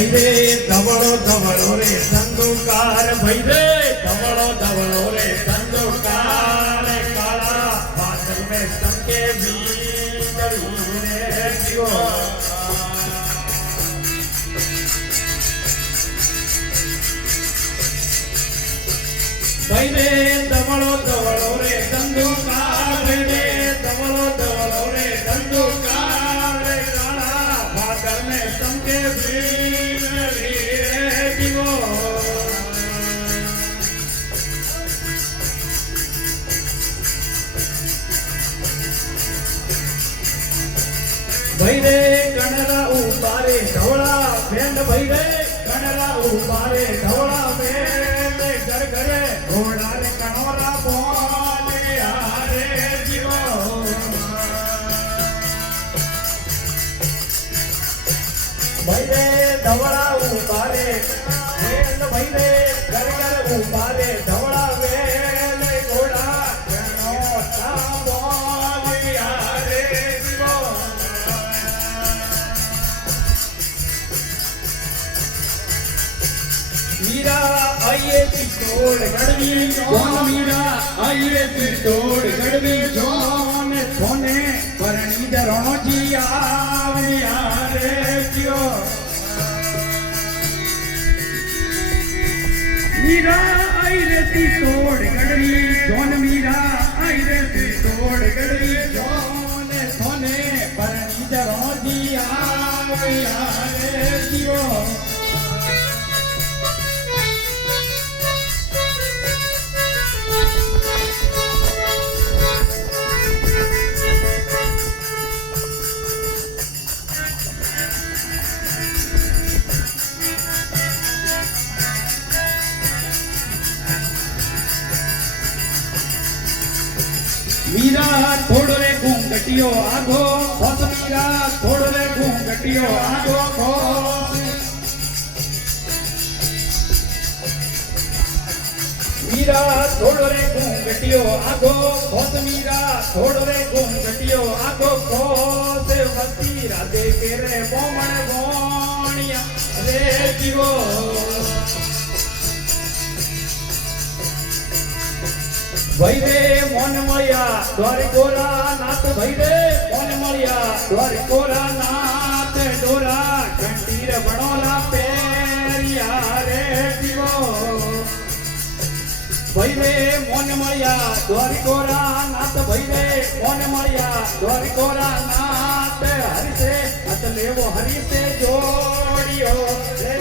ભાઈ રે ધવળો ધવળો રે ધંધુકાર ભાઈ રે ધવળો ધવળો રે ધંધુકાર કાળા બાદલ મે સંકે વીજળી રે જીવો ભાઈ રે ધવળો ધવળો રે ધંધુકાર ભાઈ રે ધવળો ધવળો રે ધંધુકાર કાળા બાદલ મે સંકે વીજળી રે જીવો ભાઈ રે ગણરા ઉપારે ધવળા બેન ભાઈ રે ગણરા ઉપારે ધવળા બેન ઘર ઘરે ઘોડા રે કણોરા બોલે હારે જીવો ભાઈ રે ધવળા ઉપારે બેન ભાઈ રે ઘર ઘર ઉપારે ધવળા બેન ઘોડા કણોરા બોલે હારે જીવો मीरा आइए पिस्तौल गड़वी जोन मीरा आइए पिस्तौल गड़वी जोन सोने परणी दरों जी आविया रे क्यों मीरा आई रे पिस्तौल गड़वी जोन मीरा आई रे पिस्तौल गड़वी जोन सोने परणी दरों जी आविया रे क्यों मीरा थोड़ो रे घूंघटियो आगो खोस मीरा थोड़ो रे घूंघटियो आगो खोस मीरा थोड़ो रे घूंघटियो आगो खोस मीरा थोड़ो रे घूंघटियो आगो खोस वस्ती राधे के रे बोमण बोणिया रे जीवो भाई रे मन मळिया द्वारिकोरा नाथ भाई रे मन मळिया द्वारिकोरा नाथ डोरा घंटीर बणोला पेरिया रे जीवो भाई रे मन मळिया द्वारिकोरा नाथ भाई रे मन मळिया द्वारिकोरा नाथ हरि से हथ लेवो हरि से जोड़ियो रे